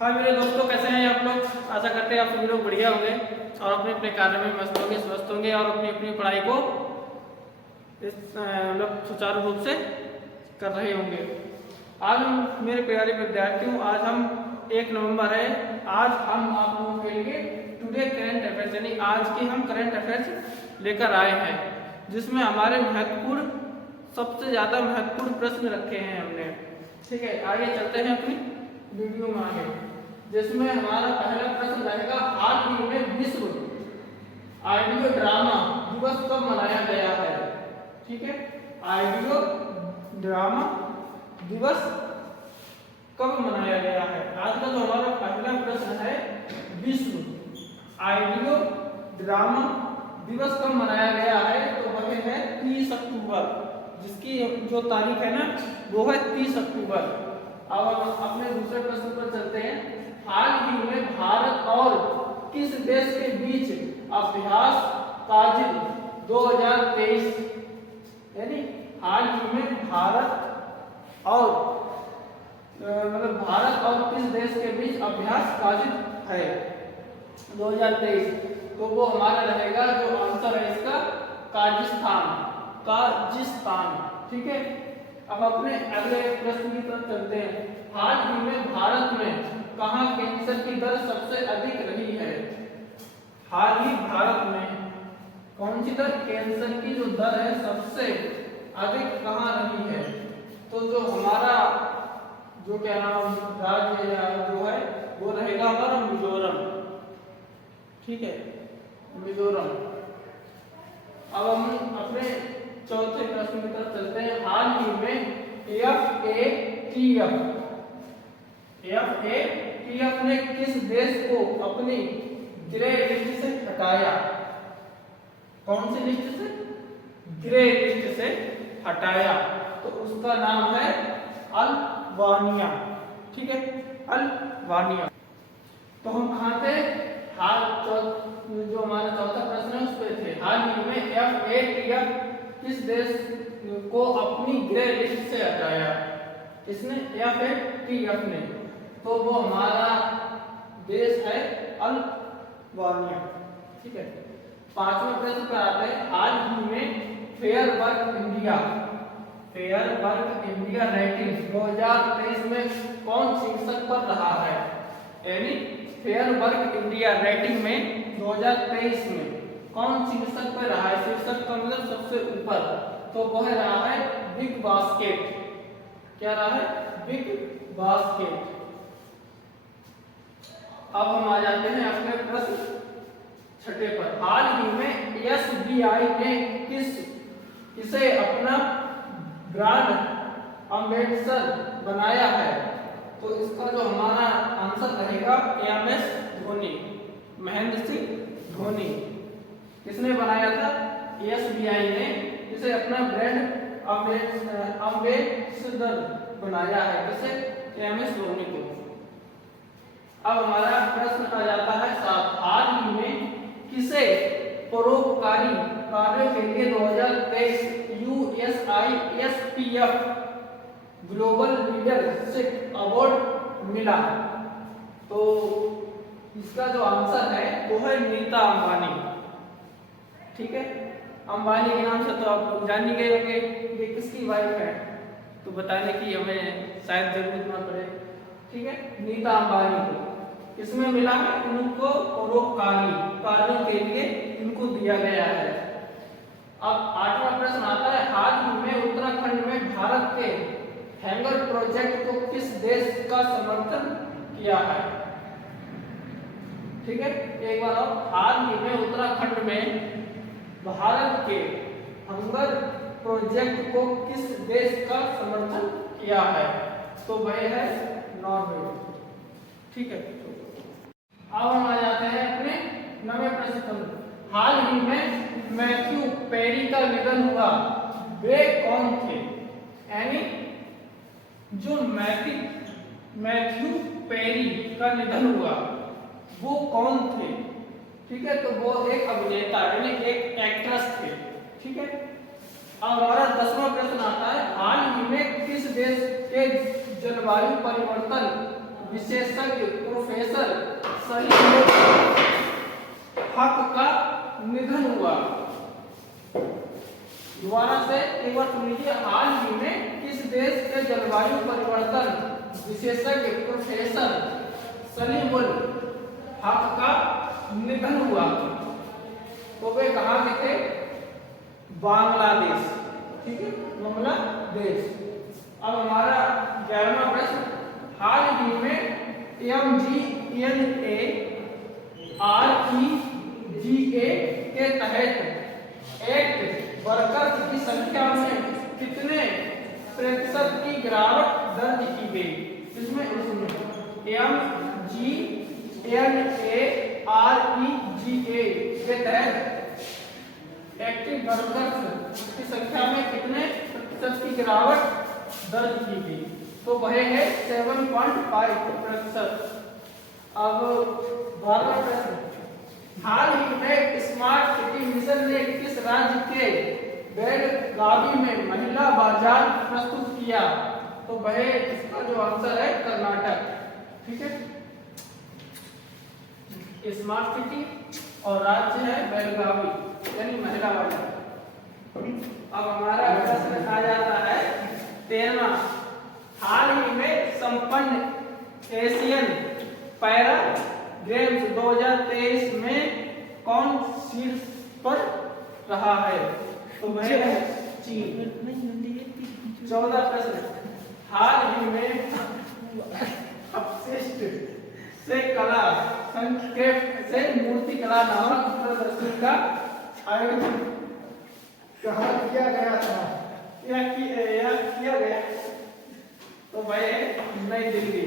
हाँ मेरे दोस्तों, कैसे हैं आप लोग। आशा करते हैं आप सभी लोग बढ़िया होंगे और अपने अपने कार्य में मस्त होंगे, स्वस्थ होंगे और अपनी अपनी पढ़ाई को मतलब सुचारू रूप से कर रहे होंगे। आज हम मेरे प्यारे विद्यार्थियों, आज हम 1 नवंबर है। आज हम आप लोगों के लिए टुडे करंट अफेयर्स यानी आज की हम करंट अफेयर्स लेकर आए हैं, जिसमें हमारे महत्वपूर्ण सबसे ज़्यादा महत्वपूर्ण प्रश्न रखे हैं हमने। ठीक है, आगे चलते हैं अपनी वीडियो में आगे, जिसमें हमारा पहला प्रश्न रहेगा, हाल ही में विश्व ऑडियो ड्रामा दिवस कब मनाया गया है। ठीक है, ऑडियो ड्रामा दिवस कब मनाया गया है। आज का जो हमारा पहला प्रश्न है, विश्व ऑडियो ड्रामा दिवस कब मनाया गया है, तो वह है 30 अक्टूबर, जिसकी जो तारीख है ना वो है 30 अक्टूबर। अब हम अपने दूसरे प्रश्न पर चलते हैं। हाल ही में भारत और किस देश के बीच अभ्यास काजिल 2023 यानी हाल ही में भारत और मतलब भारत और किस देश के बीच अभ्यास काजिल है 2023, तो वो हमारा रहेगा जो आंसर है इसका काजिस्तान। ठीक है, अब अपने अगले प्रश्न की तरफ चलते हैं। हाल ही में भारत में कहां कैंसर की दर सबसे अधिक रही है। हाल ही भारत में कौन सी दर, कैंसर की जो दर है सबसे अधिक कहां रही है, तो जो हमारा जो क्या नाम राज्य या जो है वो रहेगा हमारा मिजोरम। ठीक है, मिजोरम। अब हम अपने चौथे प्रश्न की तरफ चलते हैं। हाल ही में FATF ने किस देश को अपनी ग्रे लिस्ट से हटाया। कौन सी लिस्ट से, ग्रे लिस्ट से हटाया, तो उसका नाम है अल्बानिया। ठीक है, अल्बानिया। तो हम कहां थे, जो हमारा चौथा प्रश्न है उस पे थे। हाल ही में FATF किस देश को अपनी ग्रे लिस्ट से हटाया, किसने, FATF ने, तो वो हमारा देश है अल्बानिया। ठीक है, पांचवें प्रश्न पर आते हैं। हाल ही में फेयर वर्क इंडिया रैंकिंग 2023 में कौन शीर्षक पर रहा है, यानी फेयर वर्क इंडिया रेटिंग में 2023 में कौन शीर्षक पर रहा है। शीर्षक का मतलब सबसे ऊपर, तो वह रहा है बिग बास्केट। क्या रहा है, बिग बास्केट। अब हम आ जाते हैं अपने प्रश्न छठे पर। हाल ही में SBI ने किसे अपना ब्रांड एम्बेसडर बनाया है, तो इसका जो हमारा आंसर रहेगा MS धोनी, महेंद्र सिंह धोनी। किसने बनाया था, SBI ने इसे अपना ब्रांड एम्बेसडर बनाया है, किसे, MS धोनी को। अब हमारा प्रश्न आ जाता है साथ, हाल ही में किसे परोपकारी कार्यों के लिए 2023 USISPF ग्लोबल लीडरशिप अवार्ड मिला, तो इसका जो आंसर है वो है नीता अंबानी। ठीक है, अंबानी के नाम से तो आप लोग जान ही गए होंगे, ये किसकी वाइफ है, तो बताने की हमें शायद जरूरत ना पड़े। ठीक है, नीता अंबानी को इसमें मिला है, उनको परोपकारी कार्यों के लिए इनको दिया गया है। अब आठवां प्रश्न आता है। हाल ही में उत्तराखंड में भारत के हैंगर प्रोजेक्ट को किस देश का समर्थन किया है। ठीक है, एक बार और, हाल ही में उत्तराखंड में भारत के हैंगर प्रोजेक्ट को किस देश का समर्थन किया है, तो वह है नॉर्वे। ठीक है, अब हम आ जाते हैं अपने नवे प्रश्न पर। हाल ही में मैथ्यू पेरी का निधन हुआ, वे कौन थे, यानी जो मैथ्यू पेरी का निधन हुआ वो कौन थे। ठीक है, तो वो एक अभिनेता यानी एक एक्ट्रेस थे। ठीक है, अब हमारा 10वां प्रश्न आता है। हाल ही में किस देश के जलवायु परिवर्तन विशेषज्ञ प्रोफेसर सलीम हक का निधन हुआ। दोबारा से एक बार सुन लीजिए। हाल ही में किस देश के जलवायु परिवर्तन विशेषज्ञ प्रोफेसर सलीम हक का निधन हुआ? तो वे कहाँ के थे? बांग्लादेश। ठीक है, बांग्लादेश। अब हमारा 11वां प्रश्न, हाल ही में MGNAREGA के तहत एक्ट वर्कर्स की संख्या में कितने प्रतिशत की गिरावट दर्ज की गई? इसमें MGNAREGA के तहत एक्टिव वर्कर्स की संख्या में कितने प्रतिशत की गिरावट दर्ज की गई? तो वह है 7.5%। अब 12वां प्रश्न, हाल ही में स्मार्ट सिटी मिशन ने किस राज्य के बेलगावी में महिला बाजार प्रस्तुत किया? तो वह इसका जो आंसर है कर्नाटक। ठीक है, स्मार्ट सिटी और राज्य है बेलगावी यानी महिला बाजार। अब हमारा प्रश्न आ जाता है 13वां, हाल ही में संपन्न एशियन पैरा गेम्स 2023 में कौन शीर्ष पर रहा है? तो वह है चीन। 14 प्रश्न, हाल ही में अपशिष्ट से कला संक्षेप से मूर्ति कला नामक प्रदर्शनी का आयोजन कहाँ किया गया था? किया गया तो वह नई दिल्ली।